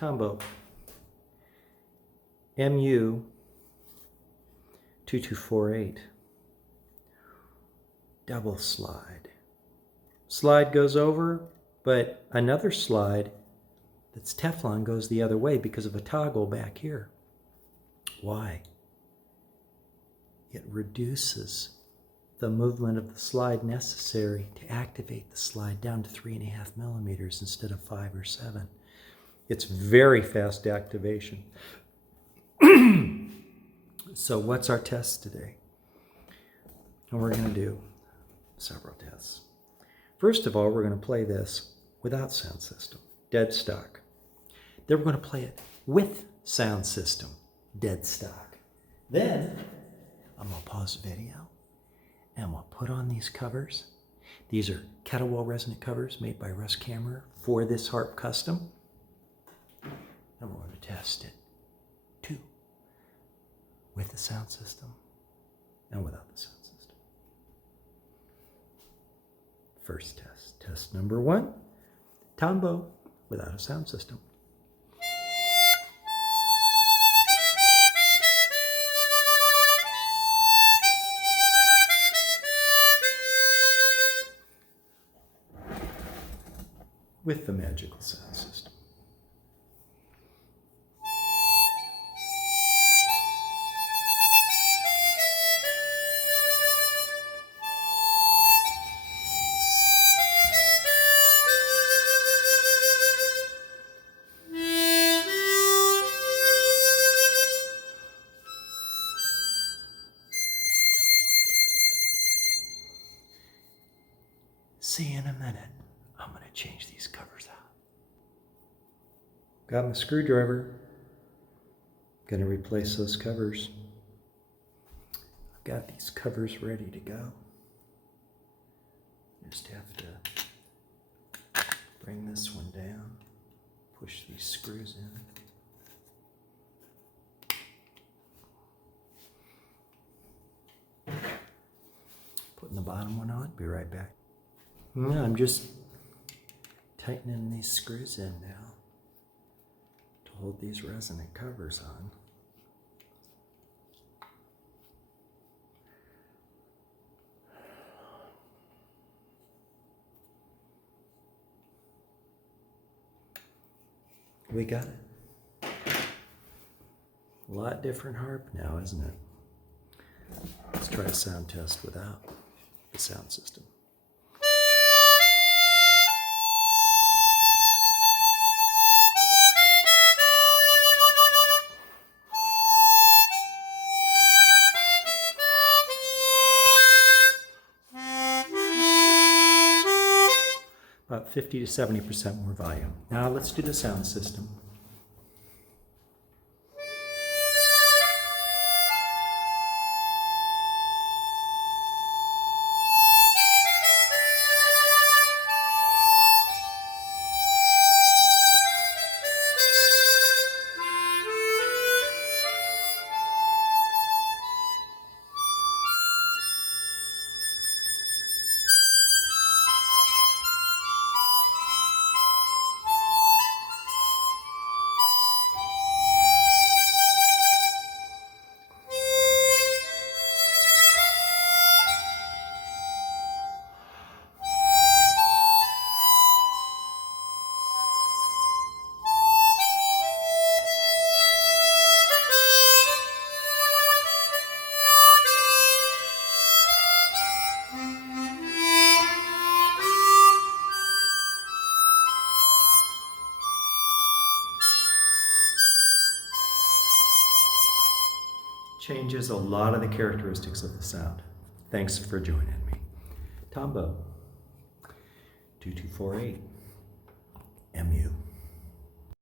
Tombo MU2248. Double slide. Slide goes over, but another slide that's Teflon goes the other way because of a toggle back here. Why? It reduces the movement of the slide necessary to activate the slide down to 3.5 millimeters instead of 5 or 7. It's very fast activation. So what's our test today? And we're going to do several tests. First of all, we're going to play this without sound system, dead stock. Then we're going to play it with sound system, dead stock. Then I'm going to pause the video and we'll put on these covers. These are Kettlewell Resonant Covers made by Russ Kammerer for this harp custom. And we're going to test it too, with the sound system and without the sound system. First test, test number 1, Tombo without a sound system. With the magical sound system. See you in a minute. I'm going to change these covers out. Got my screwdriver. Going to replace those covers. I've got these covers ready to go. Just have to bring this one down, push these screws in. Putting the bottom one on, be right back. Yeah, I'm just tightening these screws in now to hold these resonant covers on. We got it. A lot different harp now, isn't it? Let's try a sound test without the sound system. About 50 to 70% more volume. Now let's do the sound system. Changes a lot of the characteristics of the sound. Thanks for joining me. Tombo 2248 MU.